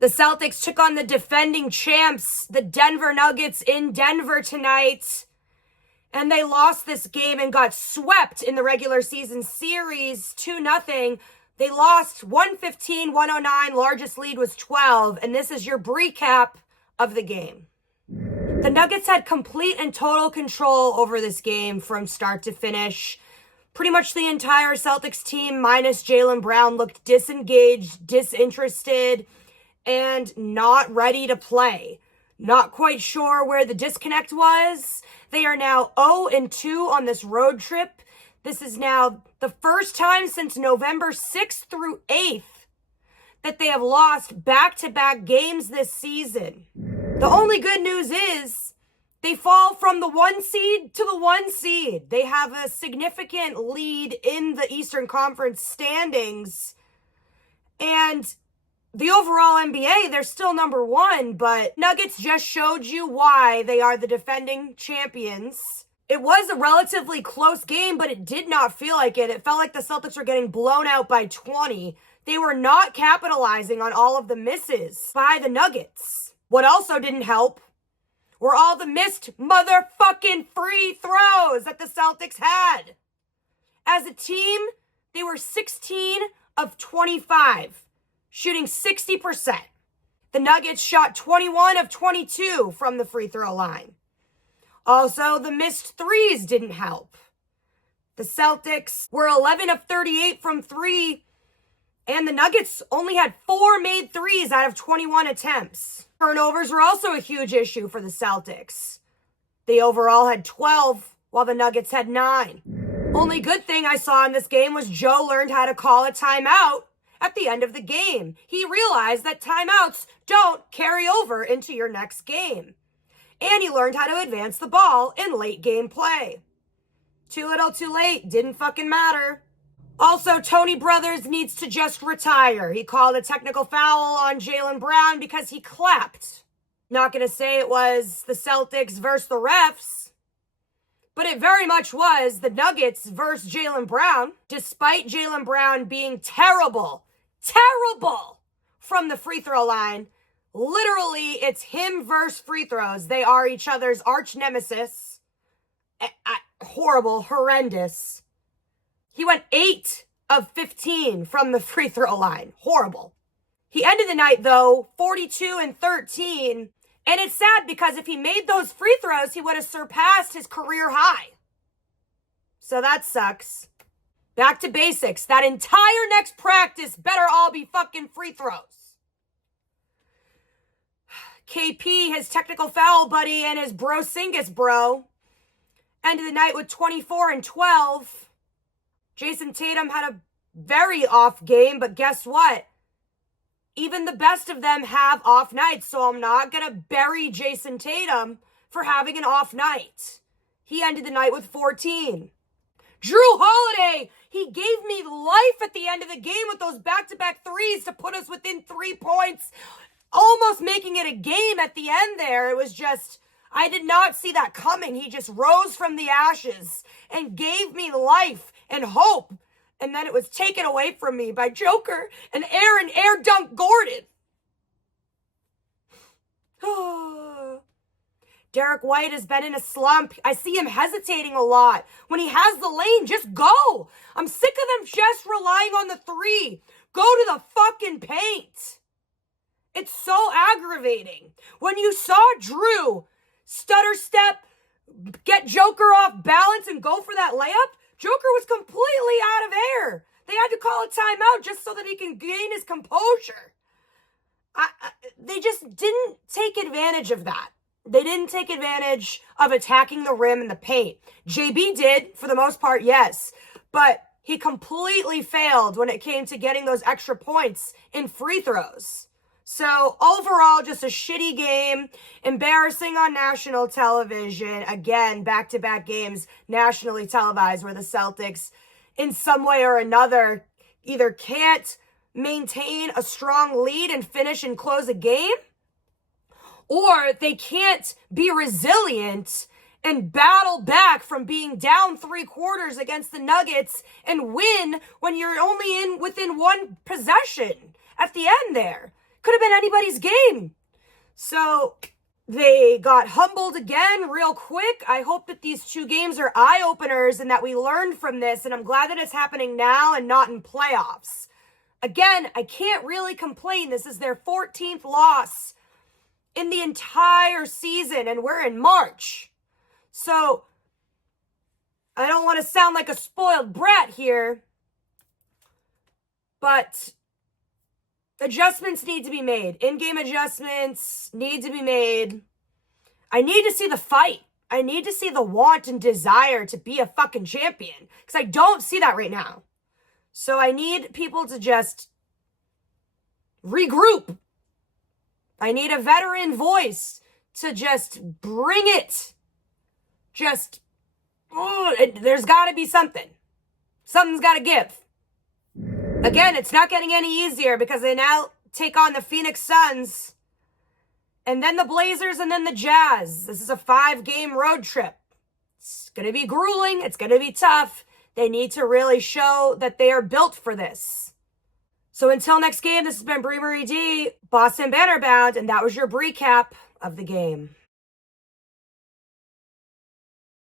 The Celtics took on the defending champs, the Denver Nuggets, in Denver tonight. And they lost this game and got swept in the regular season series 2-0. They lost 115-109. Largest lead was 12. And this is your recap of the game. The Nuggets had complete and total control over this game from start to finish. Pretty much the entire Celtics team, minus Jaylen Brown, looked disengaged, disinterested, and not ready to play. Not quite sure where the disconnect was. They are now 0-2 on this road trip. This is now the first time since November 6th through 8th that they have lost back-to-back games this season. The only good news is they fall from the 1 seed to the 1 seed. They have a significant lead in the Eastern Conference standings. And the overall NBA, they're still number 1, but Nuggets just showed you why they are the defending champions. It was a relatively close game, but it did not feel like it. It felt like the Celtics were getting blown out by 20. They were not capitalizing on all of the misses by the Nuggets. What also didn't help were all the missed motherfucking free throws that the Celtics had. As a team, they were 16 of 25. Shooting 60%. The Nuggets shot 21 of 22 from the free throw line. Also, the missed threes didn't help. The Celtics were 11 of 38 from 3, and the Nuggets only had 4 made threes out of 21 attempts. Turnovers were also a huge issue for the Celtics. They overall had 12, while the Nuggets had 9. Only good thing I saw in this game was Joe learned how to call a timeout at the end of the game. He realized that timeouts don't carry over into your next game. And he learned how to advance the ball in late game play. Too little, too late. Didn't fucking matter. Also, Tony Brothers needs to just retire. He called a technical foul on Jaylen Brown because he clapped. Not gonna say it was the Celtics versus the refs, but it very much was the Nuggets versus Jaylen Brown. Despite Jaylen Brown being terrible from the free throw line. Literally, it's him versus free throws. They are each other's arch nemesis. Horrible, horrendous. He went 8 of 15 from the free throw line. Horrible. He ended the night, though, 42 and 13. And it's sad because if he made those free throws, he would have surpassed his career high. So that sucks. Back to basics. That entire next practice better all be fucking free throws. KP, his technical foul buddy, and his Brosingus bro, ended the night with 24 and 12. Jason Tatum had a very off game, but guess what? Even the best of them have off nights, so I'm not going to bury Jason Tatum for having an off night. He ended the night with 14. Drew Holiday, he gave me life at the end of the game with those back-to-back threes to put us within 3 points, almost making it a game at the end there. It was just, I did not see that coming. He just rose from the ashes and gave me life and hope. And then it was taken away from me by Joker and Aaron Air Dunk Gordon. Derek White has been in a slump. I see him hesitating a lot. When he has the lane, just go. I'm sick of them just relying on the 3. Go to the fucking paint. It's so aggravating. When you saw Drew stutter step, get Joker off balance and go for that layup, Joker was completely out of air. They had to call a timeout just so that he can gain his composure. They just didn't take advantage of that. They didn't take advantage of attacking the rim and the paint. JB did, for the most part, yes. But he completely failed when it came to getting those extra points in free throws. So overall, just a shitty game. Embarrassing on national television. Again, back-to-back games nationally televised where the Celtics, in some way or another, either can't maintain a strong lead and finish and close a game, or they can't be resilient and battle back from being down 3 quarters against the Nuggets and win when you're only within 1 possession at the end there. Could have been anybody's game. So they got humbled again real quick. I hope that these two games are eye-openers and that we learned from this. And I'm glad that it's happening now and not in playoffs. Again, I can't really complain. This is their 14th loss in the entire season, and we're in March. So I don't want to sound like a spoiled brat here, but adjustments need to be made. In-game adjustments need to be made. I need to see the fight. I need to see the want and desire to be a fucking champion, because I don't see that right now. So I need people to just regroup. I need a veteran voice to just bring it. There's got to be something. Something's got to give. Again, it's not getting any easier because they now take on the Phoenix Suns and then the Blazers and then the Jazz. This is a 5-game road trip. It's going to be grueling. It's going to be tough. They need to really show that they are built for this. So until next game, this has been Brie Marie D, Boston Banner Bound, and that was your recap of the game.